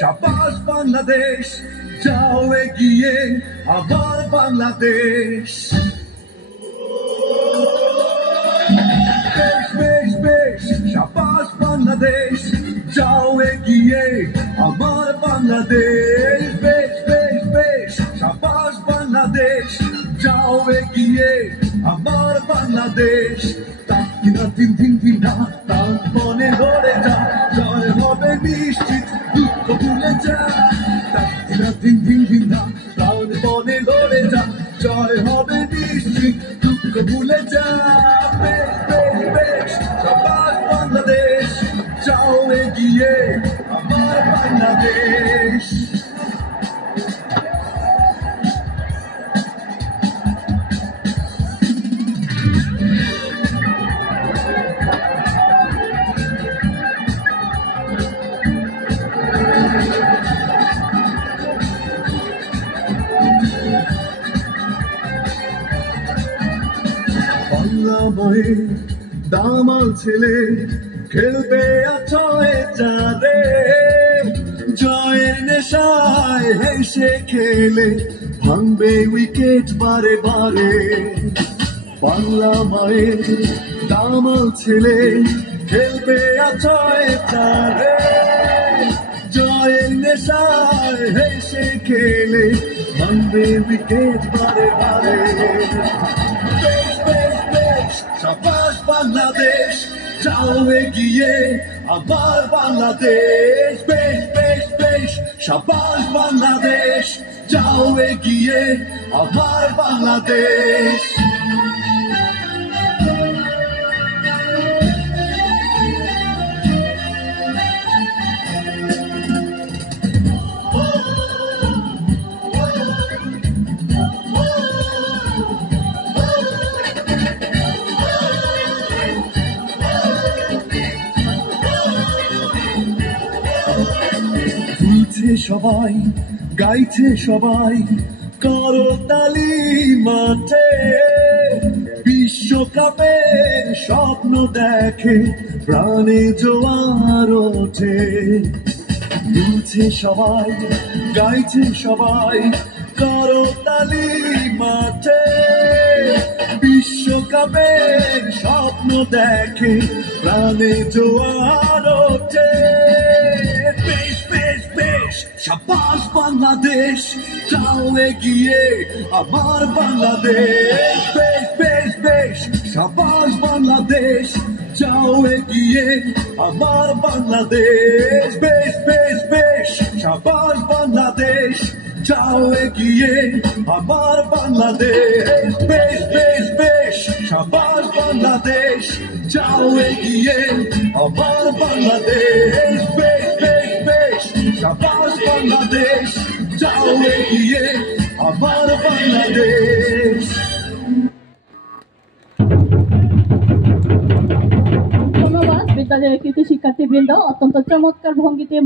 শাবাশ বাংলাদেশ, যাও এগিয়ে আবার বাংলাদেশ। বেশ বেশ বেশ, শাবাশ বাংলাদেশ, যাও এগিয়ে আমার বাংলাদেশ। বেশ বেশ বেশ, শাবাশ বাংলাদেশ, যাও এগিয়ে আমার বাংলাদেশ। তাকিনা তিন তিন তিন না, তার মনে ধরে যা, জয় হবে নিশ্চিত, দুঃখ ভুলে যা। তাকিনা তিন তিন তিন না, তার মনে ধরে যা, জয় হবে নিশ্চিত, দুঃখ ভুলে যা। বেশ বেশ বেশ, শাবাশ বাংলাদেশ, যাও এগিয়ে আমার বাংলাদেশ। বাংলা মায়ের দামাল ছেলে খেলবে আছয় চাঁদে, জয়ের নেশায় হেসে খেলে ভাঙবে উইকেট বারে বারে। বাংলা মায়ের দামাল ছেলে খেলবে আছয় চাঁদে, জয়ের নেশায় হেসে খেলে ভাঙবে উইকেট বারে বারে। বেশ বেশ বেশ, শাবাশ বাংলাদেশ, যাও এগিয়ে আমার বাংলাদেশ। বেশ বেশ বেশ, শাবাশ বাংলাদেশ, যাও এগিয়ে আমার বাংলাদেশ। তুলছে সবাই, গাইছে সবাই, করতালি মাঠে, বিশ্বকাপের স্বপ্ন দেখে প্রাণে জোয়ার ওঠে। তুলছে সবাই, গাইছে সবাই, করতালি মাঠে, বিশ্বকাপের স্বপ্ন দেখে প্রাণে জোয়ার ওঠে। বেশ বেশ বেশ, শাবাশ বাংলাদেশ, যাও এগিয়ে আমার বাংলাদেশ। বেশ বেশ বেশ, শাবাশ বাংলাদেশ, যাও এগিয়ে আমার বাংলাদেশ। বেশ বেশ বেশ, শাবাশ বাংলাদেশ, যাও এগিয়ে আমার বাংলাদেশ। বেশ বেশ বেশ, শাবাশ বাংলাদেশ, যাও এগিয়ে আমার বাংলাদেশ। বেশ বেশ বেশ, শাবাশ বাংলাদেশ, যাও এগিয়ে আমার বাংলাদেশ। ধন্যবাদ বিদ্যালয়ের কৃতি শিক্ষার্থীবৃন্দ, অত্যন্ত চমৎকার ভঙ্গিতে